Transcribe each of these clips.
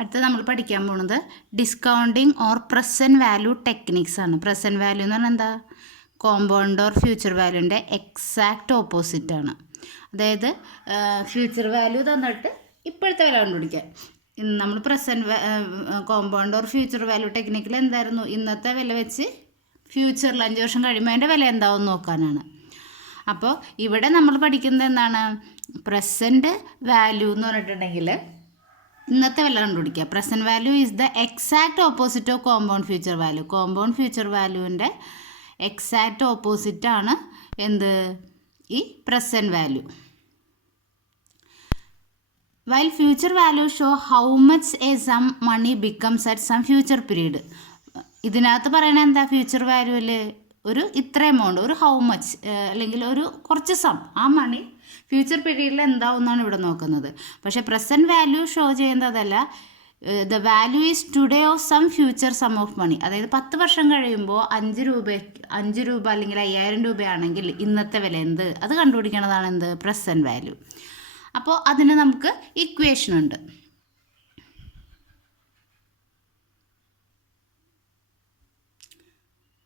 അടുത്ത നമ്മൾ പഠിക്കാൻ പോകുന്നത് discounting or present value techniques ആണ്. പ്രസൻറ്റ് വാല്യൂ എന്ന് പറഞ്ഞാൽ എന്താ? കോമ്പൗണ്ട് ഓർ ഫ്യൂച്ചർ വാല്യൂൻ്റെ എക്സാക്റ്റ് ഓപ്പോസിറ്റ് ആണ്. അതായത് ഫ്യൂച്ചർ വാല്യൂ തന്നിട്ട് ഇപ്പോഴത്തെ വില കണ്ടുപിടിക്കാൻ. നമ്മൾ present compound or future value ടെക്നിക്കിൽ എന്തായിരുന്നു? ഇന്നത്തെ വില വെച്ച് ഫ്യൂച്ചറിൽ 5 വർഷം കഴിയുമ്പോൾ അതിൻ്റെ വില എന്താവും നോക്കാനാണ്. അപ്പോൾ ഇവിടെ നമ്മൾ പഠിക്കുന്നത് എന്താണ്? പ്രസൻറ്റ് വാല്യൂ എന്ന് പറഞ്ഞിട്ടുണ്ടെങ്കിൽ ഇന്നത്തെ വില കണ്ടുപിടിക്കുക. Present value is the exact opposite of compound future value. Compound future വാല്യൂവിൻ്റെ എക്സാക്റ്റ് ഓപ്പോസിറ്റാണ് എന്ത്? ഈ present value. While future value show how much a sum money becomes at some future period. ഇതിനകത്ത് പറയണത് എന്താ? ഫ്യൂച്ചർ വാല്യൂവിൽ ഒരു ഇത്ര എമൗണ്ട്, ഒരു ഹൗ മച്ച് അല്ലെങ്കിൽ ഒരു കുറച്ച് സം, ആ മണി ഫ്യൂച്ചർ പീരീഡിൽ എന്താവും എന്നാണ് ഇവിടെ നോക്കുന്നത്. പക്ഷേ പ്രസൻറ്റ് വാല്യൂ ഷോ ചെയ്യുന്നതല്ല. The value is today of sum future sum of money. അതായത് 10 വർഷം കഴിയുമ്പോൾ 5 രൂപ അല്ലെങ്കിൽ 5000 രൂപയാണെങ്കിൽ ഇന്നത്തെ വില എന്ത്? അത് കണ്ടുപിടിക്കണതാണ് എന്ത്? Present value. അപ്പോൾ അതിന് നമുക്ക് ഇക്വേഷൻ ഉണ്ട്.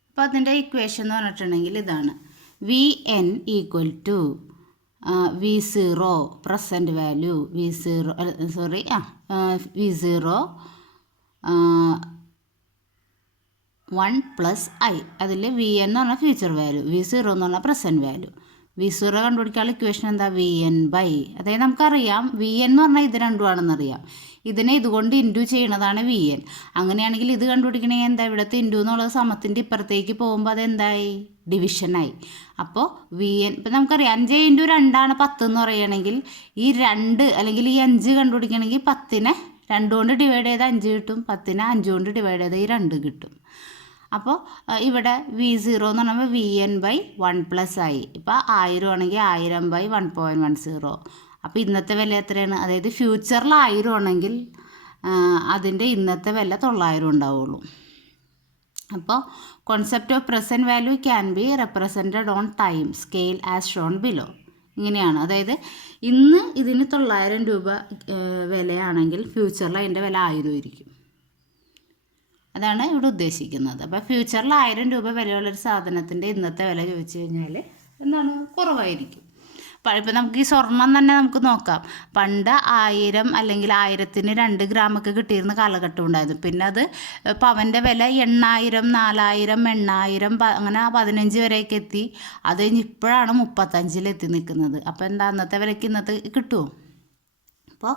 അപ്പോൾ അതിൻ്റെ ഇക്വേഷൻ എന്ന് പറഞ്ഞിട്ടുണ്ടെങ്കിൽ ഇതാണ്: V N equal to V0 present value, V0 1 plus I. അതിൽ വി എൻ എന്ന് പറഞ്ഞാൽ ഫ്യൂച്ചർ വാല്യൂ, V0 എന്ന് പറഞ്ഞാൽ പ്രസൻറ്റ് വാല്യൂ. V0 കണ്ടുപിടിക്കാനുള്ള ഇക്വേഷൻ എന്താ? VN by. അതായത് നമുക്കറിയാം VN എന്ന് പറഞ്ഞാൽ ഇത് രണ്ടുമാണെന്നറിയാം. ഇതിനെ ഇതുകൊണ്ട് ഇൻറ്റു ചെയ്യണതാണ് VN. അങ്ങനെയാണെങ്കിൽ ഇത് കണ്ടുപിടിക്കണമെങ്കിൽ എന്താ? ഇവിടുത്തെ ഇൻറ്റു എന്നുള്ളത് സമത്തിൻ്റെ ഇപ്പുറത്തേക്ക് പോകുമ്പോൾ അതെന്തായി? ഡിവിഷനായി. അപ്പോൾ VN ഇപ്പം നമുക്കറിയാം 5 × 2 = 10 എന്ന് പറയുകയാണെങ്കിൽ ഈ 2 അല്ലെങ്കിൽ ഈ 5 കണ്ടുപിടിക്കണമെങ്കിൽ 10നെ 2 കൊണ്ട് ഡിവൈഡ് ചെയ്താൽ 5 കിട്ടും, 10നെ 5 കൊണ്ട് ഡിവൈഡ് ചെയ്താൽ ഈ 2 കിട്ടും. അപ്പോൾ ഇവിടെ V0 എന്ന് പറയുമ്പോൾ VN ബൈ 1 പ്ലസ് ഐ. ഇപ്പോൾ 1000 ആണെങ്കിൽ 1000 ബൈ 1.10. അപ്പോൾ ഇന്നത്തെ വില എത്രയാണ്? അതായത് ഫ്യൂച്ചറിൽ 1000 ആണെങ്കിൽ അതിൻ്റെ ഇന്നത്തെ വില 900 ഉണ്ടാവുള്ളൂ. അപ്പോൾ concept of present value can be represented on time scale as shown below. ഇങ്ങനെയാണ്. അതായത് ഇന്ന് ഇതിന് 900 രൂപ വിലയാണെങ്കിൽ ഫ്യൂച്ചറിൽ അതിൻ്റെ വില 1000 ആയിരിക്കും. അതാണ് ഇവിടെ ഉദ്ദേശിക്കുന്നത്. അപ്പോൾ ഫ്യൂച്ചറിൽ 1000 രൂപ വിലയുള്ളൊരു സാധനത്തിൻ്റെ ഇന്നത്തെ വില ചോദിച്ചു കഴിഞ്ഞാൽ എന്താണ്? കുറവായിരിക്കും. ഇപ്പം നമുക്ക് ഈ സ്വർണം തന്നെ നമുക്ക് നോക്കാം. പണ്ട് 1000 അല്ലെങ്കിൽ 1000-ന് 2 ഗ്രാമൊക്കെ കിട്ടിയിരുന്ന കാലഘട്ടം ഉണ്ടായിരുന്നു. പിന്നെ അത് പവൻ്റെ വില 8000, 4000, 8000 അങ്ങനെ 15 വരെയൊക്കെ എത്തി. അത് കഴിഞ്ഞ് ഇപ്പോഴാണ് 35-ലെത്തി നിൽക്കുന്നത്. അപ്പോൾ എന്താ? അന്നത്തെ വിലയ്ക്ക് ഇന്നത്തെ കിട്ടുമോ? അപ്പോൾ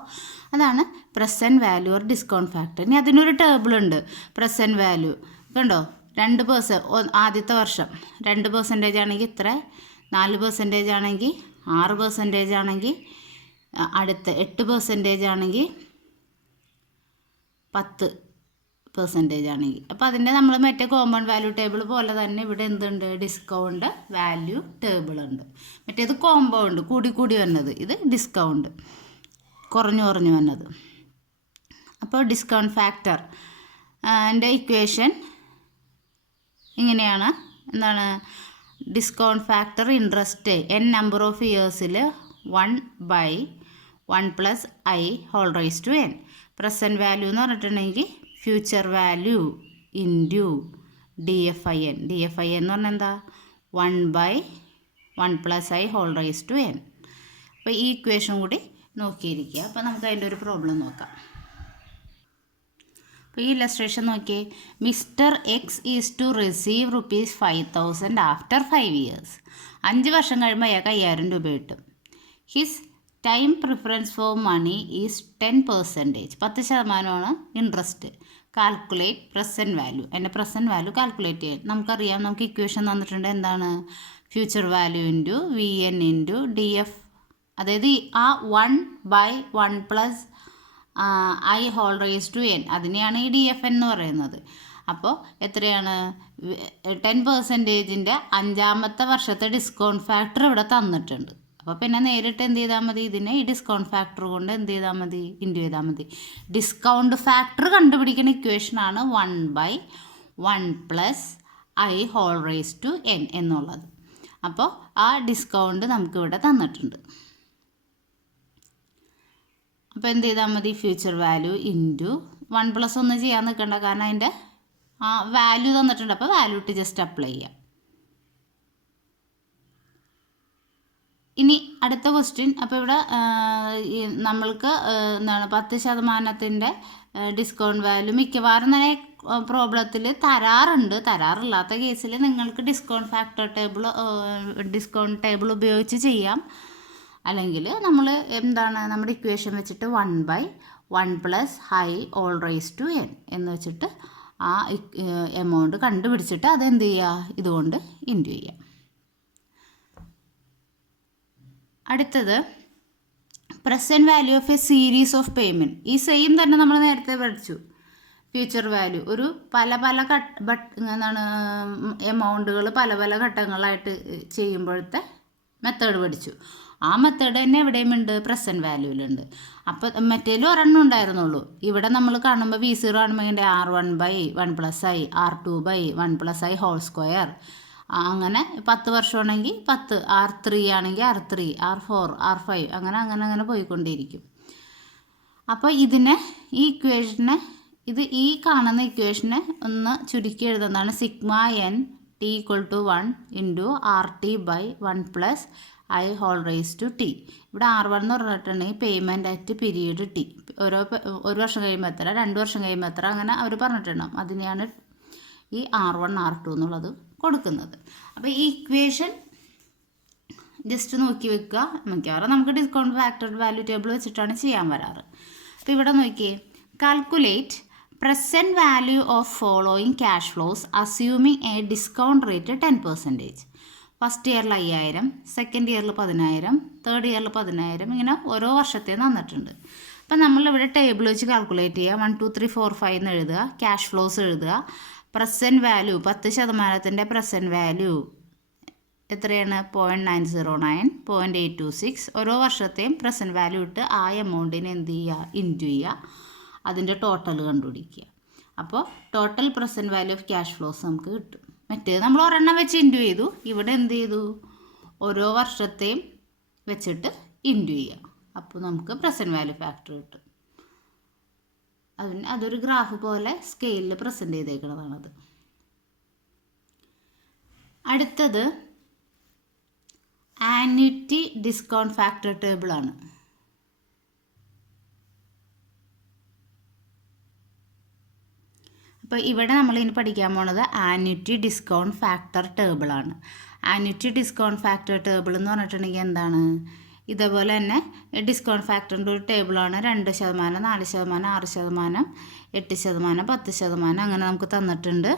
അതാണ് present value or discount factor. ഇനി അതിനൊരു ടേബിളുണ്ട്. പ്രസൻറ്റ് വാല്യൂ കണ്ടോ? 2% ആദ്യത്തെ വർഷം 2% ആണെങ്കിൽ ഇത്ര, 4% ആണെങ്കിൽ 6% ആണെങ്കിൽ അടുത്ത 8% ആണെങ്കിൽ 10% ആണെങ്കിൽ. അപ്പോൾ അതിൻ്റെ നമ്മൾ മറ്റേ കോമ്പൗണ്ട് വാല്യൂ ടേബിൾ പോലെ തന്നെ ഇവിടെ എന്തുണ്ട്? ഡിസ്കൗണ്ട് വാല്യൂ ടേബിൾ ഉണ്ട്. മറ്റേത് കോമ്പൗണ്ട് കൂടി കൂടി വന്നത്, ഇത് ഡിസ്കൗണ്ട് കുറഞ്ഞു കുറഞ്ഞു വന്നത്. അപ്പോൾ ഡിസ്കൗണ്ട് ഫാക്ടർ എൻ്റെ ഇക്വേഷൻ ഇങ്ങനെയാണ്. എന്താണ്? Discount factor interest n number of ഇയേഴ്സിൽ 1/1 plus I whole raise to n. Present value എന്ന് പറഞ്ഞിട്ടുണ്ടെങ്കിൽ future value into DFIN. DFIN എന്ന് പറഞ്ഞാൽ എന്താ? 1/1 plus I whole raise to n. അപ്പോൾ ഈ ഇക്വേഷൻ കൂടി നോക്കിയിരിക്കുക. അപ്പോൾ നമുക്ക് അതിൻ്റെ ഒരു പ്രോബ്ലം നോക്കാം. അപ്പോൾ ഈ ഇല്ലസ്ട്രേഷൻ നോക്കിയേ. Mister X is to receive ₹5000 after 5 years. 5 വർഷം കഴിയുമ്പോൾ അയാൾക്ക് 5000 രൂപ കിട്ടും. His time preference for money is 10%. 10% interest. Calculate present value. എൻ്റെ പ്രസൻറ്റ് വാല്യൂ കാൽക്കുലേറ്റ് ചെയ്യാൻ നമുക്കറിയാം. നമുക്ക് ഇക്വേഷൻ തന്നിട്ടുണ്ട്. എന്താണ്? Future value into VN into DF. അതായത് ആ 1/1 plus I whole raise to n, അതിനെയാണ് ഈ DFN എന്ന് പറയുന്നത്. അപ്പോൾ എത്രയാണ്? 10%-ൻ്റെ 5ാമത്തെ വർഷത്തെ ഡിസ്കൗണ്ട് ഫാക്ടർ ഇവിടെ തന്നിട്ടുണ്ട്. അപ്പോൾ പിന്നെ നേരിട്ട് എന്ത് ചെയ്താൽ മതി? ഇതിനെ ഈ ഡിസ്കൗണ്ട് ഫാക്ടർ കൊണ്ട് എന്ത് ചെയ്താൽ മതി? ഇൻറ്റു ചെയ്താൽ മതി. ഡിസ്കൗണ്ട് ഫാക്ടർ കണ്ടുപിടിക്കുന്ന ഇക്വേഷനാണ് 1/1 plus I whole raise to n എന്നുള്ളത്. അപ്പോൾ ആ ഡിസ്കൗണ്ട് നമുക്കിവിടെ തന്നിട്ടുണ്ട്. അപ്പോൾ എന്ത് ചെയ്താൽ മതി, ഫ്യൂച്ചർ വാല്യൂ ഇൻറ്റു 1+1 ചെയ്യാൻ നിൽക്കണ്ട, കാരണം അതിൻ്റെ ആ വാല്യൂ തന്നിട്ടുണ്ട്. അപ്പോൾ വാല്യൂ ഇട്ട് ജസ്റ്റ് അപ്ലൈ ചെയ്യാം. ഇനി അടുത്ത ക്വസ്റ്റ്യൻ. അപ്പോൾ ഇവിടെ നമ്മൾക്ക് എന്താണ് 10% ഡിസ്കൗണ്ട് വാല്യൂ മിക്കവാറും തന്നെ പ്രോബ്ലത്തിൽ തരാറില്ലാത്ത കേസിൽ നിങ്ങൾക്ക് ഡിസ്കൗണ്ട് ടേബിൾ ഉപയോഗിച്ച് ചെയ്യാം. അല്ലെങ്കിൽ നമ്മൾ എന്താണ് നമ്മുടെ ഇക്വേഷൻ വെച്ചിട്ട് 1/1 + i all raised to n എന്ന് വെച്ചിട്ട് ആ എമൗണ്ട് കണ്ടുപിടിച്ചിട്ട് അതെന്ത് ചെയ്യുക, ഇതുകൊണ്ട് ഇൻറ്റു ചെയ്യാം. അടുത്തത് present value of A series of payment. ഈ സെയിം തന്നെ നമ്മൾ നേരത്തെ പഠിച്ചു. ഫ്യൂച്ചർ വാല്യൂ ഒരു പല എന്താണ് എമൗണ്ടുകൾ പല ഘട്ടങ്ങളായിട്ട് ചെയ്യുമ്പോഴത്തെ മെത്തേഡ് പഠിച്ചു. ആ മെത്തേഡ് തന്നെ എവിടെയും ഉണ്ട്, പ്രസൻറ്റ് വാല്യൂവിലുണ്ട്. അപ്പോൾ മറ്റേലും ഒരെണ്ണം ഉണ്ടായിരുന്നുള്ളൂ. ഇവിടെ നമ്മൾ കാണുമ്പോൾ V0 കാണുമ്പോൾ R1/1 + i, R2/1 + i whole square, അങ്ങനെ 10 വർഷമാണെങ്കിൽ 10, R3 ആണെങ്കിൽ R3, R4, R5 അങ്ങനെ പോയിക്കൊണ്ടേയിരിക്കും. അപ്പോൾ ഈ കാണുന്ന ഇക്വേഷനെ ഒന്ന് ചുരുക്കി എഴുതുന്നതാണ് σnt = 1 × RT/1 + i whole raise to t. ഇവിടെ R1 എന്ന് പറഞ്ഞിട്ടുണ്ടെങ്കിൽ പേയ്മെൻറ്റ് അറ്റ് പീരീഡ് t. ഒരു വർഷം കഴിയുമ്പോൾ എത്ര, 2 വർഷം കഴിയുമ്പോൾ എത്ര, അങ്ങനെ അവർ പറഞ്ഞിട്ടുണ്ടാകും. അതിനെയാണ് ഈ R1 R2 എന്നുള്ളത് കൊടുക്കുന്നത്. അപ്പോൾ ഈ ഇക്വേഷൻ ജസ്റ്റ് നോക്കി വെക്കുക. മിക്കവാറും നമുക്ക് ഡിസ്കൗണ്ട് ഫാക്ടർ വാല്യൂ ടേബിൾ വെച്ചിട്ടാണ് ചെയ്യാൻ വരാറ്. അപ്പോൾ ഇവിടെ നോക്കിയേ, calculate present value of following cash flows assuming a discount rate 10%. First ഇയറിൽ 5000, സെക്കൻഡ് ഇയറിൽ 10000, തേർഡ് ഇയറിൽ 10000, ഇങ്ങനെ ഓരോ വർഷത്തെ തന്നിട്ടുണ്ട്. അപ്പം നമ്മളിവിടെ ടേബിൾ വെച്ച് കാൽക്കുലേറ്റ് ചെയ്യുക. 1 2 3 4 5 എന്ന് എഴുതുക, ക്യാഷ് ഫ്ലോസ് എഴുതുക, പ്രസൻറ്റ് വാല്യൂ 10% പ്രസൻറ്റ് വാല്യൂ എത്രയാണ്, 0.909, 0.826. ഓരോ വർഷത്തെയും പ്രസൻറ്റ് വാല്യൂ ഇട്ട് ആ എമൗണ്ടിന് എന്ത് ചെയ്യുക, ഇൻറ്റു ചെയ്യുക, അതിൻ്റെ ടോട്ടൽ കണ്ടുപിടിക്കുക. അപ്പോൾ total present value of cash flows നമുക്ക് കിട്ടും. മറ്റേത് നമ്മൾ ഒരെണ്ണം വെച്ച് ഇൻറ്റു ചെയ്തു, ഇവിടെ എന്ത് ചെയ്തു, ഓരോ വർഷത്തെയും വെച്ചിട്ട് ഇൻറ്റു ചെയ്യുക. അപ്പോൾ നമുക്ക് പ്രസൻറ്റ് വാല്യൂ ഫാക്ടർ കിട്ടും. അതൊരു ഗ്രാഫ് പോലെ സ്കെയിലിൽ പ്രസൻറ്റ് ചെയ്തേക്കുന്നതാണത്. അടുത്തത് ആന്വിറ്റി ഡിസ്കൗണ്ട് ഫാക്ടർ ടേബിളാണ്. അപ്പോൾ ഇവിടെ നമ്മളിനി പഠിക്കാൻ പോണത് ആന്വിറ്റി ഡിസ്കൗണ്ട് ഫാക്ടർ ടേബിളാണ്. ആന്വിറ്റി ഡിസ്കൗണ്ട് ഫാക്ടർ ടേബിൾ എന്ന് പറഞ്ഞിട്ടുണ്ടെങ്കിൽ എന്താണ്, ഇതേപോലെ തന്നെ ഡിസ്കൗണ്ട് ഫാക്ടറിൻ്റെ ഒരു ടേബിളാണ്. 2%, 4%, 6%, 8%, 10% അങ്ങനെ നമുക്ക് തന്നിട്ടുണ്ട്.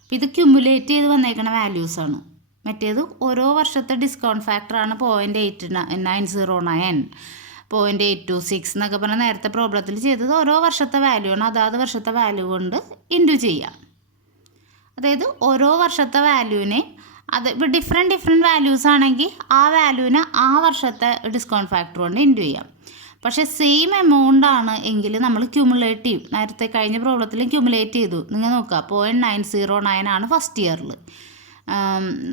അപ്പോൾ ഇത് ക്യുമുലേറ്റ് ചെയ്ത് വന്നേക്കുന്ന വാല്യൂസാണ്. മറ്റേത് ഓരോ വർഷത്തെ ഡിസ്കൗണ്ട് ഫാക്ടറാണ് 0.909, 0.826 എന്നൊക്കെ പറഞ്ഞാൽ നേരത്തെ പ്രോബ്ലത്തിൽ ചെയ്തത് ഓരോ വർഷത്തെ വാല്യൂ ആണ്. അതാത് വർഷത്തെ വാല്യൂ കൊണ്ട് ഇൻറ്റു ചെയ്യാം. അതായത് ഓരോ വർഷത്തെ വാല്യൂവിനെ ഇപ്പോൾ ഡിഫറെൻറ്റ് വാല്യൂസ് ആണെങ്കിൽ ആ വാല്യൂവിനെ ആ വർഷത്തെ ഡിസ്കൗണ്ട് ഫാക്ടർ കൊണ്ട് ഇൻറ്റു ചെയ്യാം. പക്ഷേ സെയിം എമൗണ്ട് ആണ് എങ്കിൽ നമ്മൾ ക്യുമുലേറ്റീവ്, നേരത്തെ കഴിഞ്ഞ പ്രോബ്ലത്തിൽ ക്യുമുലേറ്റ് ചെയ്തു. നിങ്ങൾ നോക്കുക, 0.909 ആണ് ഫസ്റ്റ് ഇയറിൽ.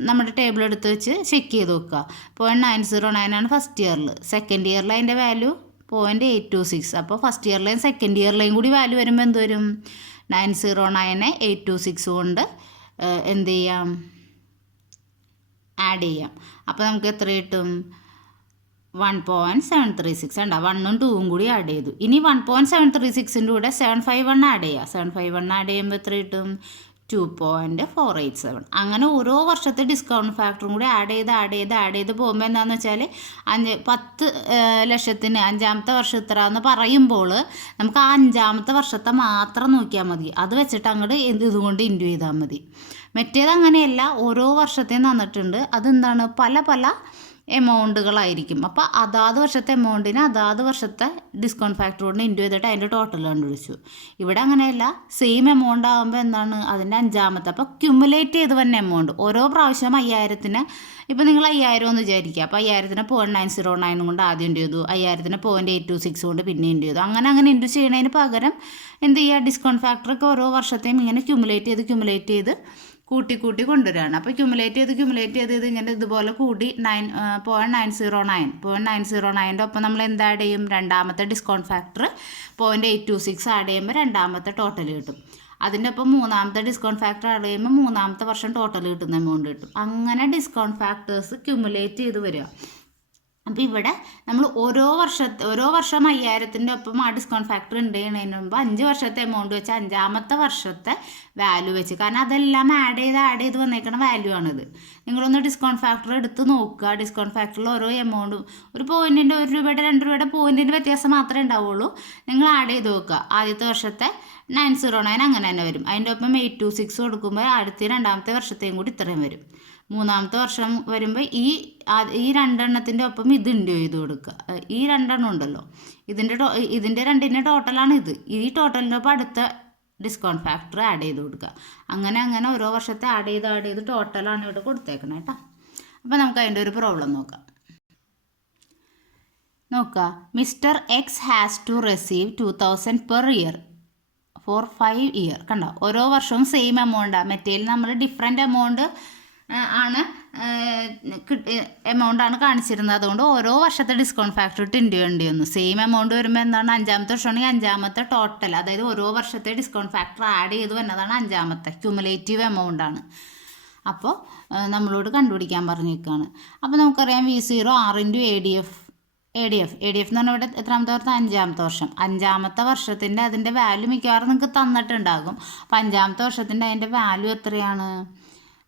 നമ്മുടെ ടേബിൾ എടുത്ത് വെച്ച് ചെക്ക് ചെയ്ത് നോക്കുക. 0.909 ആണ് ഫസ്റ്റ് ഇയറിൽ. സെക്കൻഡ് ഇയറിൽ അതിൻ്റെ വാല്യൂ 0.826. അപ്പോൾ ഫസ്റ്റ് ഇയറിലെയും സെക്കൻഡ് ഇയറിലെയും കൂടി വാല്യൂ വരുമ്പോൾ എന്ത് വരും, 909 826 കൊണ്ട് എന്ത് ചെയ്യാം, ആഡ് ചെയ്യാം. അപ്പോൾ നമുക്ക് എത്ര കിട്ടും, 1.736 ഉണ്ട്. 1ഉം 2ഉം കൂടി ആഡ് ചെയ്തു. ഇനി 1.736ൻ്റെ കൂടെ 751 ആഡ് ചെയ്യുക. 751 ആഡ് ചെയ്യുമ്പോൾ എത്ര കിട്ടും, 2.487. അങ്ങനെ ഓരോ വർഷത്തെ ഡിസ്കൗണ്ട് ഫാക്ടറും കൂടി ആഡ് ചെയ്ത് പോകുമ്പോൾ എന്താണെന്ന് വെച്ചാൽ 10 ലക്ഷത്തിന് 5ാമത്തെ വർഷം ഇത്ര എന്ന് പറയുമ്പോൾ നമുക്ക് ആ 5ാമത്തെ വർഷത്തെ മാത്രം നോക്കിയാൽ മതി. അത് വെച്ചിട്ട് അങ്ങോട്ട് ഇതുകൊണ്ട് ഇൻറ്റു ചെയ്താൽ മതി. മറ്റേത് അങ്ങനെയല്ല, ഓരോ വർഷത്തെയും തന്നിട്ടുണ്ട്. അതെന്താണ്, പല എമൗണ്ടുകളായിരിക്കും. അപ്പോൾ അതാത് വർഷത്തെ എമൗണ്ടിന് അതാത് വർഷത്തെ ഡിസ്കൗണ്ട് ഫാക്ടർ കൊണ്ട് ഇൻറ്റു ചെയ്തിട്ട് അതിൻ്റെ ടോട്ടൽ കണ്ടുപിടിച്ചു. ഇവിടെ അങ്ങനെയല്ല, സെയിം എമൗണ്ട് ആകുമ്പോൾ എന്താണ്, അതിൻ്റെ 5ാമത്തെ. അപ്പോൾ ക്യുമുലേറ്റ് ചെയ്ത് വന്ന എമൗണ്ട് ഓരോ പ്രാവശ്യം 5000-ന്, ഇപ്പോൾ നിങ്ങൾ 5000 എന്ന് വിചാരിക്കുക. അപ്പോൾ 5000-ന് 0.909 കൊണ്ട് ആദ്യം ഇൻറ്റു ചെയ്തു, 5000-ന് 0.826 കൊണ്ട് പിന്നെ ഇൻറ്റു ചെയ്തു. അങ്ങനെ ഇൻറ്റു ചെയ്യുന്നതിന് പകരം എന്ത് ചെയ്യുക, ഡിസ്കൗണ്ട് ഫാക്ടറൊക്കെ ഓരോ വർഷത്തെയും ഇങ്ങനെ ക്യുമുലേറ്റ് ചെയ്ത് കൂട്ടി കൊണ്ടുവരികയാണ്. അപ്പോൾ ക്യുമുലേറ്റ് ചെയ്ത് ഇങ്ങനെ ഇതുപോലെ കൂടി 0.909 ഒപ്പം നമ്മൾ എന്ത് ആഡ് ചെയ്യും? രണ്ടാമത്തെ ഡിസ്കൗണ്ട് ഫാക്ടർ 0.826 ആഡ് ചെയ്യുമ്പോൾ രണ്ടാമത്തെ ടോട്ടൽ കിട്ടും. അതിൻ്റെ ഒപ്പം മൂന്നാമത്തെ ഡിസ്കൗണ്ട് ഫാക്ടർ ആഡ് ചെയ്യുമ്പോൾ മൂന്നാമത്തെ വർഷം ടോട്ടൽ കിട്ടുന്ന എമൗണ്ട് കിട്ടും. അങ്ങനെ ഡിസ്കൗണ്ട് ഫാക്ടേഴ്സ് ക്യുമുലേറ്റ് ചെയ്ത് വരിക. അപ്പോൾ ഇവിടെ നമ്മൾ ഓരോ വർഷം 5000-ൻ്റെ ഒപ്പം ആ ഡിസ്കൗണ്ട് ഫാക്ടർ ഉണ്ട് ചെയ്യുന്നതിന് മുമ്പ് 5 വർഷത്തെ എമൗണ്ട് വെച്ച് 5ാമത്തെ വർഷത്തെ വാല്യൂ വെച്ച്, കാരണം അതെല്ലാം ആഡ് ചെയ്ത് വന്നേക്കുന്ന വാല്യൂ ആണിത്. നിങ്ങളൊന്ന് ഡിസ്കൗണ്ട് ഫാക്ടർ എടുത്ത് നോക്കുക. ഡിസ്കൗണ്ട് ഫാക്ടറിൽ ഓരോ എമൗണ്ടും ഒരു പോയിൻറ്റിൻ്റെ 1 രൂപയുടെ 2 രൂപയുടെ പോയിൻറ്റിൻ്റെ വ്യത്യാസം മാത്രമേ ഉണ്ടാവുള്ളൂ. നിങ്ങൾ ആഡ് ചെയ്ത് നോക്കുക. ആദ്യത്തെ വർഷത്തെ 909 അങ്ങനെ തന്നെ വരും. അതിൻ്റെ ഒപ്പം 826 കൊടുക്കുമ്പോൾ അടുത്ത രണ്ടാമത്തെ വർഷത്തെയും കൂടി ഇത്രയും വരും. മൂന്നാമത്തെ വർഷം വരുമ്പോൾ ഈ രണ്ടെണ്ണത്തിൻ്റെ ഒപ്പം ഇത് ഇൻഡ്യൂ ചെയ്ത് കൊടുക്കുക. ഈ രണ്ടെണ്ണം ഉണ്ടല്ലോ, ഇതിൻ്റെ രണ്ടിൻ്റെ ടോട്ടലാണ് ഇത്. ഈ ടോട്ടലിൻ്റെ ഒപ്പം അടുത്ത ഡിസ്കൗണ്ട് ഫാക്ടർ ആഡ് ചെയ്ത് കൊടുക്കുക. അങ്ങനെ ഓരോ വർഷത്തെ ആഡ് ചെയ്ത് ടോട്ടലാണ് ഇവിടെ കൊടുത്തേക്കണം കേട്ടോ. അപ്പോൾ നമുക്ക് അതിൻ്റെ ഒരു പ്രോബ്ലം നോക്കാം. Mister X has to receive 2000 per year for 5 year. കണ്ടോ, ഓരോ വർഷവും സെയിം എമൗണ്ടാണ്. മറ്റേതിൽ നമ്മൾ ഡിഫറെൻ്റ് എമൗണ്ട് ആണ് കാണിച്ചിരുന്നത്. അതുകൊണ്ട് ഓരോ വർഷത്തെ ഡിസ്കൗണ്ട് ഫാക്ടർ ഇട്ട് ഇൻഡ്യൂ ചെയ്യേണ്ടി വന്നു. സെയിം എമൗണ്ട് വരുമ്പോൾ എന്താണ്? 5ാമത്തെ വർഷമാണെങ്കിൽ 5ാമത്തെ ടോട്ടൽ, അതായത് ഓരോ വർഷത്തെ ഡിസ്കൗണ്ട് ഫാക്ടർ ആഡ് ചെയ്ത് വന്നതാണ് 5ാമത്തെ ക്യുമുലേറ്റീവ് എമൗണ്ട് ആണ്. അപ്പോൾ നമ്മളോട് കണ്ടുപിടിക്കാൻ പറഞ്ഞേക്കാണ്. അപ്പോൾ നമുക്കറിയാം V0 R × ADF എന്ന് പറഞ്ഞാൽ ഇവിടെ എത്രാമത്തെ വർഷം? 5ാമത്തെ വർഷം. 5ാമത്തെ വർഷത്തിൻ്റെ അതിൻ്റെ വാല്യൂ മിക്കവാറും നിങ്ങൾക്ക് തന്നിട്ടുണ്ടാകും. അപ്പോൾ 5ാമത്തെ വർഷത്തിൻ്റെ അതിൻ്റെ വാല്യൂ എത്രയാണ്?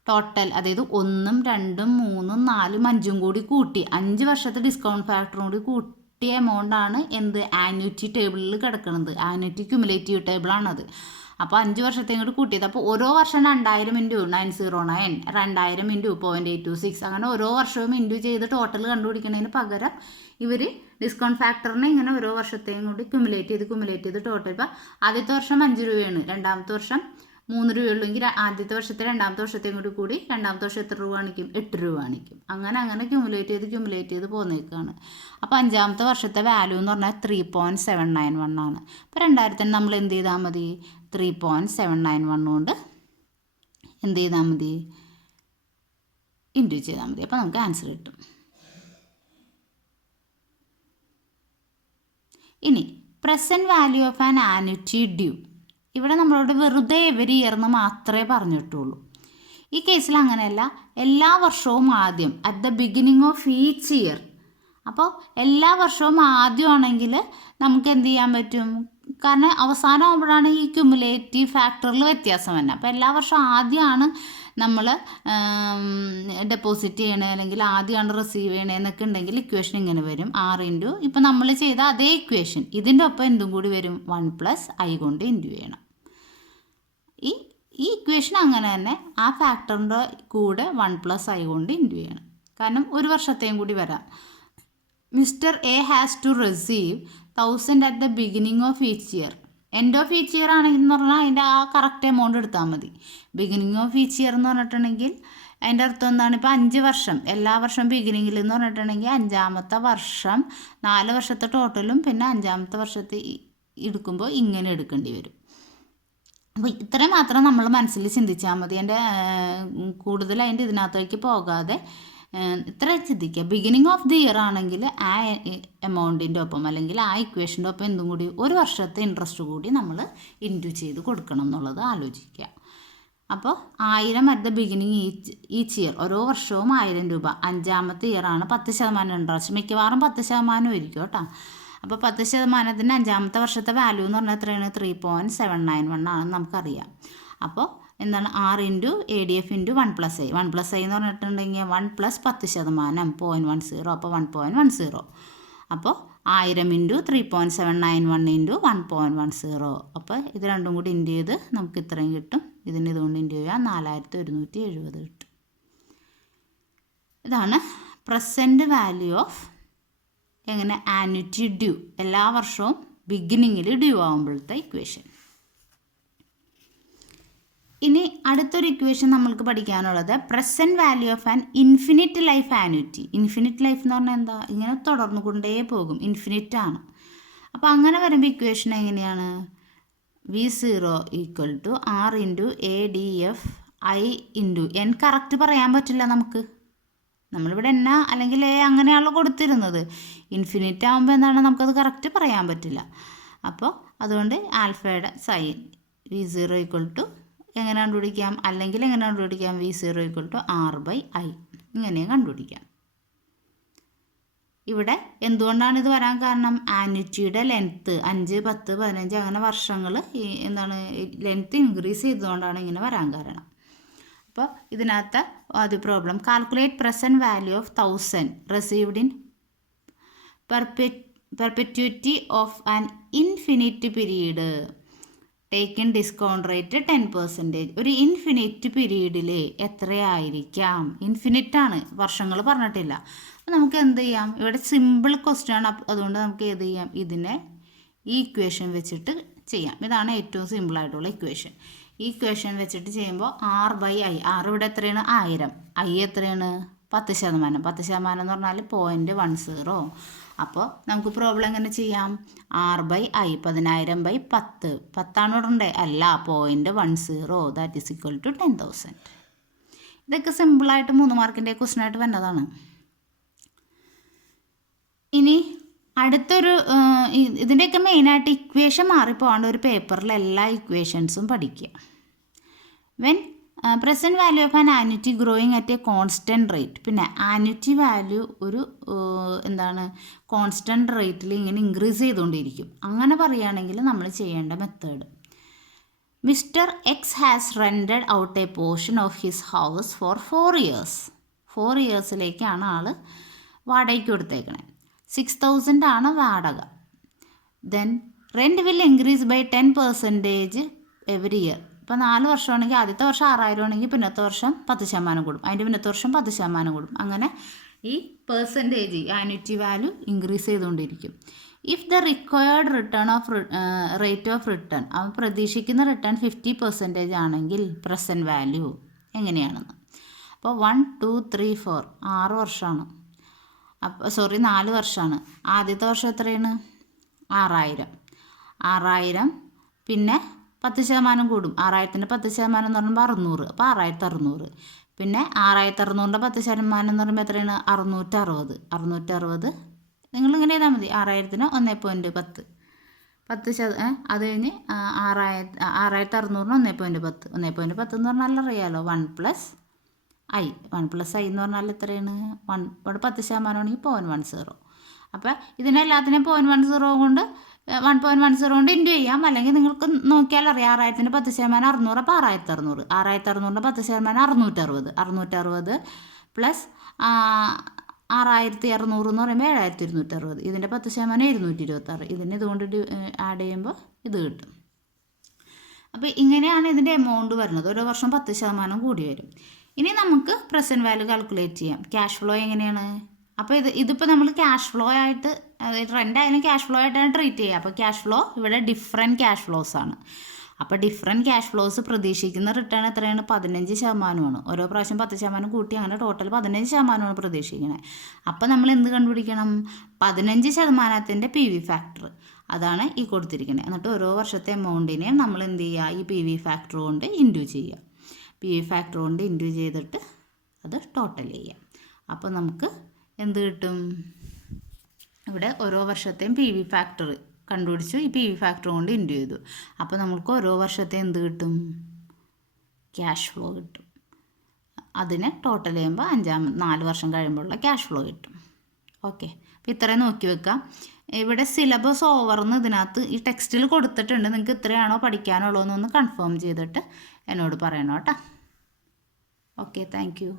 ടോട്ടൽ, അതായത് 1, 2, 3, 4, 5 കൂടി കൂട്ടി 5 വർഷത്തെ ഡിസ്കൗണ്ട് ഫാക്ടറും കൂടി കൂട്ടിയ എമൗണ്ടാണ് എന്ത്? ആന്യൂറ്റി ടേബിളിൽ കിടക്കുന്നത്. ആന്യൂറ്റി ക്യുമുലേറ്റീവ് ടേബിളാണത്. അപ്പോൾ 5 വർഷത്തെയും കൂടി കൂട്ടിയത്. അപ്പോൾ ഓരോ വർഷം 2000 × 909, 2000 × 0.826 അങ്ങനെ ഓരോ വർഷവും ഇൻഡ്യൂ ചെയ്ത് ടോട്ടൽ കണ്ടുപിടിക്കുന്നതിന് പകരം ഇവർ ഡിസ്കൗണ്ട് ഫാക്ടറിനെ ഇങ്ങനെ ഓരോ വർഷത്തെയും കൂടി ക്യുമുലേറ്റ് ചെയ്ത് ടോട്ടൽ. ഇപ്പോൾ ആദ്യത്തെ വർഷം 5 രൂപയാണ്, രണ്ടാമത്തെ വർഷം 3 രൂപയുള്ളെങ്കിൽ ആദ്യത്തെ വർഷത്തെ രണ്ടാമത്തെ വർഷത്തെയും കൂടി രണ്ടാമത്തെ വർഷം എത്ര രൂപ കാണിക്കും? 8 രൂപ കാണിക്കും. അങ്ങനെ ക്യുമുലേറ്റ് ചെയ്ത് പോന്നേക്കാണ്. അപ്പോൾ 5ാമത്തെ വർഷത്തെ വാല്യൂ എന്ന് പറഞ്ഞാൽ 3.791 ആണ്. അപ്പോൾ 2000 നമ്മൾ എന്ത് ചെയ്താൽ മതി? 3.791 കൊണ്ട് എന്ത് ചെയ്താൽ മതി? ഇൻഡ്യൂ ചെയ്താൽ മതി. അപ്പോൾ നമുക്ക് ആൻസർ കിട്ടും. ഇനി present value of an annuity due. ഇവിടെ നമ്മളോട് വെറുതെ എവരി ഇയർ എന്ന് മാത്രമേ പറഞ്ഞിട്ടുള്ളൂ. ഈ കേസിൽ അങ്ങനെയല്ല, എല്ലാ വർഷവും ആദ്യം at the beginning of each year. അപ്പോൾ എല്ലാ വർഷവും ആദ്യമാണെങ്കിൽ നമുക്ക് എന്ത് ചെയ്യാൻ പറ്റും? കാരണം അവസാനം ആകുമ്പോഴാണ് ഈ ക്യുമുലേറ്റീവ് ഫാക്ടറിൽ വ്യത്യാസം വരുന്നത്. അപ്പോൾ എല്ലാ വർഷവും ആദ്യമാണ് നമ്മൾ ഡെപ്പോസിറ്റ് ചെയ്യണേ അല്ലെങ്കിൽ ആദ്യമാണ് റിസീവ് ചെയ്യണേ എന്നൊക്കെ ഉണ്ടെങ്കിൽ ഇക്വേഷൻ ഇങ്ങനെ വരും. R × ഇപ്പം നമ്മൾ ചെയ്ത അതേ ഇക്വേഷൻ ഇതിൻ്റെ ഒപ്പം എന്തും കൂടി വരും? 1 + I കൊണ്ട് ഇൻഡ്യൂ ചെയ്യണം. ഈ ഇക്വേഷൻ അങ്ങനെ തന്നെ ആ ഫാക്ടറിൻ്റെ കൂടെ 1 + I കൊണ്ട് ഇൻഡ്യൂ ചെയ്യണം. കാരണം ഒരു വർഷത്തെയും കൂടി വരാം. Mister A has to receive 1000 at the beginning of each year. End of each year ആണെങ്കിൽ എന്ന് പറഞ്ഞാൽ അതിൻ്റെ ആ കറക്റ്റ് എമൗണ്ട് എടുത്താൽ മതി. ബിഗിനിങ് ഓഫ് ഈച്ച് ഇയർ എന്ന് പറഞ്ഞിട്ടുണ്ടെങ്കിൽ അതിൻ്റെ അർത്ഥം എന്താണ്? ഇപ്പോൾ 5 വർഷം, എല്ലാ വർഷം ബിഗിനിങ്ങിൽ എന്ന് പറഞ്ഞിട്ടുണ്ടെങ്കിൽ 5ാമത്തെ വർഷം 4 വർഷത്തെ ടോട്ടലും പിന്നെ 5ാമത്തെ വർഷത്തെ എടുക്കുമ്പോൾ ഇങ്ങനെ എടുക്കേണ്ടി വരും. അപ്പോൾ ഇത്രയും മാത്രം നമ്മൾ മനസ്സിൽ ചിന്തിച്ചാൽ മതി. എൻ്റെ കൂടുതൽ അതിൻ്റെ ഇതിനകത്തേക്ക് പോകാതെ ഇത്ര ചിന്തിക്കുക. ബിഗിനിങ് ഓഫ് ദി ഇയർ ആണെങ്കിൽ ആ എമൗണ്ടിൻ്റെ ഒപ്പം അല്ലെങ്കിൽ ആ ഇക്വേഷൻ്റെ ഒപ്പം എന്തും കൂടി ഒരു വർഷത്തെ ഇൻട്രസ്റ്റ് കൂടി നമ്മൾ ഇൻഡ്യൂ ചെയ്ത് കൊടുക്കണം എന്നുള്ളത് ആലോചിക്കുക. അപ്പോൾ 1000 at the beginning each year, ഓരോ വർഷവും 1000 രൂപ. 5ാമത്തെ ഇയറാണ് 10% ഇൻട്രസ്റ്റ്, മിക്കവാറും 10% ആയിരിക്കും കേട്ടോ. അപ്പോൾ 10%-ന് 5ാമത്തെ വർഷത്തെ വാല്യൂ എന്ന് പറഞ്ഞാൽ എത്രയാണ്? 3.791 ആണെന്ന് നമുക്കറിയാം. അപ്പോൾ എന്താണ്? R × ADF × 1 + I. 1 + I എന്ന് പറഞ്ഞിട്ടുണ്ടെങ്കിൽ 1 + 10%, 0.10. അപ്പോൾ 1.10. അപ്പോൾ 1000 × 3.791 × 1.10. അപ്പോൾ ഇത് രണ്ടും കൂടി ഇൻഡ്യൂ ചെയ്ത് നമുക്ക് ഇത്രയും കിട്ടും. ഇതുകൊണ്ട് ഇൻഡ്യൂ ചെയ്യാം 4170 കിട്ടും. ഇതാണ് പ്രസൻറ്റ് വാല്യൂ ഓഫ് എങ്ങനെ ആന്യൂറ്റി ഡ്യൂ, എല്ലാ വർഷവും ബിഗിനിങ്ങിൽ ഡ്യൂ ആകുമ്പോഴത്തെ ഇക്വേഷൻ. ഇനി അടുത്തൊരു ഇക്വേഷൻ നമ്മൾക്ക് പഠിക്കാനുള്ളത് present value of an infinite life annuity. Infinite life എന്ന് പറഞ്ഞാൽ എന്താ? ഇങ്ങനെ തുടർന്നു കൊണ്ടേ പോകും, ഇൻഫിനിറ്റ് ആണ്. അപ്പോൾ അങ്ങനെ വരുമ്പോൾ ഇക്വേഷൻ എങ്ങനെയാണ്? V0 = R × ADF I into N correct പറയാൻ പറ്റില്ല നമുക്ക്. നമ്മളിവിടെ എന്ന അല്ലെങ്കിൽ എ അങ്ങനെയാണല്ലോ കൊടുത്തിരുന്നത്. ഇൻഫിനിറ്റ് ആകുമ്പോൾ എന്താണ് നമുക്കത് കറക്റ്റ് പറയാൻ പറ്റില്ല. അപ്പോൾ അതുകൊണ്ട് ആൽഫയുടെ സൈൻ V0 ഈക്വൽ ടു എങ്ങനെ കണ്ടുപിടിക്കാം, അല്ലെങ്കിൽ എങ്ങനെ കണ്ടുപിടിക്കാം, V0 ഈക്വൽ ടു R/I ഇങ്ങനെ കണ്ടുപിടിക്കാം. ഇവിടെ എന്തുകൊണ്ടാണ് ഇത് വരാൻ കാരണം, ആന്വിറ്റിയുടെ ലെങ്ത്ത് 5, 10, 15 അങ്ങനെ വർഷങ്ങൾ എന്താണ് ലെങ്ത്ത് ഇൻക്രീസ് ചെയ്തുകൊണ്ടാണ് ഇങ്ങനെ വരാൻ കാരണം. അപ്പോൾ ഇതിനകത്ത് ആദ്യ problem, calculate present value of 1000 received in perpetuity of an infinite period taken discount rate 10%. ഒരു ഇൻഫിനിറ്റ് പീരീഡിൽ എത്രയായിരിക്കാം, ഇൻഫിനിറ്റാണ്, വർഷങ്ങൾ പറഞ്ഞിട്ടില്ല. അപ്പോൾ നമുക്ക് എന്ത് ചെയ്യാം, ഇവിടെ സിമ്പിൾ ക്വസ്റ്റ്യൻ ആണ്. അതുകൊണ്ട് നമുക്ക് എന്ത് ചെയ്യാം, ഇതിനെ ഈ ഇക്വേഷൻ വെച്ചിട്ട് ചെയ്യാം. ഇതാണ് ഏറ്റവും സിമ്പിളായിട്ടുള്ള ഇക്വേഷൻ. ഈ ഇക്വേഷൻ വെച്ചിട്ട് ചെയ്യുമ്പോൾ R/I, R ഇവിടെ എത്രയാണ് 1000, I എത്രയാണ് 10%. 10% എന്ന് പറഞ്ഞാൽ 0.10. അപ്പോൾ നമുക്ക് പ്രോബ്ലം എങ്ങനെ ചെയ്യാം, R/I 10,000/10, 10 ഇടണ്ടേ, അല്ല 0.10, ദാറ്റ് ഈസ് ഈക്വൽ ടു 10,000. ഇതൊക്കെ സിമ്പിളായിട്ട് 3 മാർക്കിൻ്റെ ക്വസ്റ്റ്യനായിട്ട് വന്നതാണ്. ഇനി അടുത്തൊരു ഇതിൻ്റെയൊക്കെ മെയിനായിട്ട് ഇക്വേഷൻ മാറിപ്പോകാണ്ട് ഒരു പേപ്പറിൽ എല്ലാ ഇക്വേഷൻസും പഠിക്കുക. When present value of an annuity growing at A constant rate, പിന്നെ ആന്വിറ്റി വാല്യൂ ഒരു എന്താണ് കോൺസ്റ്റൻറ്റ് റേറ്റിൽ ഇങ്ങനെ ഇൻക്രീസ് ചെയ്തുകൊണ്ടിരിക്കും. അങ്ങനെ പറയുകയാണെങ്കിൽ നമ്മൾ ചെയ്യേണ്ട method, mister X has rented out a portion of his house for 4 years. 4 yearsലേക്കാണ് ആൾ വാടകയ്ക്ക് കൊടുത്തേക്കണേ. 6,000 ആണ് വാടക. Then rent will increase by 10% every year. ഇപ്പോൾ 4 വർഷമാണെങ്കിൽ ആദ്യത്തെ വർഷം 6,000 ആണെങ്കിൽ പിന്നത്തെ വർഷം 10% കൂടും, അതിൻ്റെ പിന്നത്തെ വർഷം 10% കൂടും. അങ്ങനെ ഈ പെർസെൻറ്റേജ് ആന്വിറ്റി വാല്യൂ ഇൻക്രീസ് ചെയ്തുകൊണ്ടിരിക്കും. If the required rate of return, അവൻ പ്രതീക്ഷിക്കുന്ന റിട്ടേൺ 50% ആണെങ്കിൽ പ്രസൻറ്റ് വാല്യൂ എങ്ങനെയാണെന്ന്. അപ്പോൾ 1, 2, 3, 4 6 വർഷമാണ്. അപ്പോൾ 4 വർഷമാണ്. ആദ്യത്തെ വർഷം എത്രയാണ് 6,000. പിന്നെ 10% കൂടും. 6,000-ൻ്റെ 10% എന്ന് പറയുമ്പോൾ 600, അപ്പോൾ 6,600. പിന്നെ 6,600-ൻ്റെ 10% എന്ന് പറയുമ്പോൾ എത്രയാണ് 660. നിങ്ങളിങ്ങനെ ചെയ്താൽ മതി. 6,000-ന് 1.10, 10%. അത് കഴിഞ്ഞ് 6,600-ന് 1.10. 1.10 എന്ന് പറഞ്ഞാൽ അറിയാമല്ലോ, 1+I. 1+I എന്ന് പറഞ്ഞാൽ എത്രയാണ് 1, ഇവിടെ 10% ആണെങ്കിൽ 0.10. അപ്പോൾ ഇതിനെല്ലാത്തിനെയും 0.10 കൊണ്ട് 1.10 കൊണ്ട് ഇൻറ്റു ചെയ്യാം. അല്ലെങ്കിൽ നിങ്ങൾക്ക് നോക്കിയാൽ അറിയാം, 6,000-ൻ്റെ 10% 600, അപ്പോൾ 6,600. 6,600-ൻ്റെ 10% 660. 660 പ്ലസ് 6,600 എന്ന് പറയുമ്പോൾ 7,260. ഇതിൻ്റെ 10% 226. ഇതിന് ഇതുകൊണ്ട് ആഡ് ചെയ്യുമ്പോൾ ഇത് കിട്ടും. അപ്പോൾ ഇങ്ങനെയാണ് ഇതിൻ്റെ എമൗണ്ട് വരുന്നത്. ഓരോ വർഷം 10% കൂടി വരും. ഇനി നമുക്ക് പ്രസൻറ്റ് വാല്യൂ കാൽക്കുലേറ്റ് ചെയ്യാം. ക്യാഷ് ഫ്ലോ എങ്ങനെയാണ്, അപ്പോൾ ഇതിപ്പോൾ നമ്മൾ ക്യാഷ് ഫ്ലോ ആയിട്ട്, റെൻ്റ് ആയാലും ക്യാഷ് ഫ്ലോ ആയിട്ടാണ് ട്രീറ്റ് ചെയ്യുക. അപ്പോൾ ക്യാഷ് ഫ്ലോ ഇവിടെ ഡിഫറെൻറ്റ് ക്യാഷ് ഫ്ലോസ് ആണ്. അപ്പോൾ ഡിഫറെൻറ്റ് ക്യാഷ് ഫ്ലോസ് പ്രതീക്ഷിക്കുന്ന റിട്ടേൺ എത്രയാണ് 15%. ഓരോ പ്രാവശ്യം 10% കൂട്ടി അങ്ങനെ ടോട്ടൽ 15% പ്രതീക്ഷിക്കുന്നത്. അപ്പോൾ നമ്മൾ എന്ത് കണ്ടുപിടിക്കണം, 15%-ൻ്റെ PV ഫാക്ടർ, അതാണ് ഈ കൊടുത്തിരിക്കുന്നത്. എന്നിട്ട് ഓരോ വർഷത്തെ എമൗണ്ടിനെയും നമ്മൾ എന്ത് ചെയ്യുക, ഈ PV ഫാക്ടർ കൊണ്ട് ഇൻറ്റു ചെയ്യുക. PV ഫാക്ടർ കൊണ്ട് ഇൻറ്റു ചെയ്തിട്ട് അത് ടോട്ടൽ ചെയ്യുക. അപ്പോൾ നമുക്ക് എന്ത് കിട്ടും, ഇവിടെ ഓരോ വർഷത്തെയും PV ഫാക്ടർ കണ്ടുപിടിച്ചു. ഈ PV ഫാക്ടർ കൊണ്ട് ഇൻറ്റു ചെയ്തു. അപ്പോൾ നമുക്ക് ഓരോ വർഷത്തെ എന്ത് കിട്ടും, ക്യാഷ് ഫ്ലോ കിട്ടും. അതിനെ ടോട്ടൽ ചെയ്യുമ്പോൾ 4 വർഷം കഴിയുമ്പോഴുള്ള ക്യാഷ് ഫ്ലോ കിട്ടും. ഓക്കെ, അപ്പോൾ ഇത്രയും നോക്കി വെക്കാം. ഇവിടെ സിലബസ് ഓവർന്ന് ഇതിനകത്ത് ഈ ടെക്സ്റ്റിൽ കൊടുത്തിട്ടുണ്ട്. നിങ്ങൾക്ക് ഇത്രയാണോ പഠിക്കാനുള്ളൂ എന്നൊന്ന് കൺഫേം ചെയ്തിട്ട് എന്നോട് പറയണം കേട്ടോ. Okay, thank you.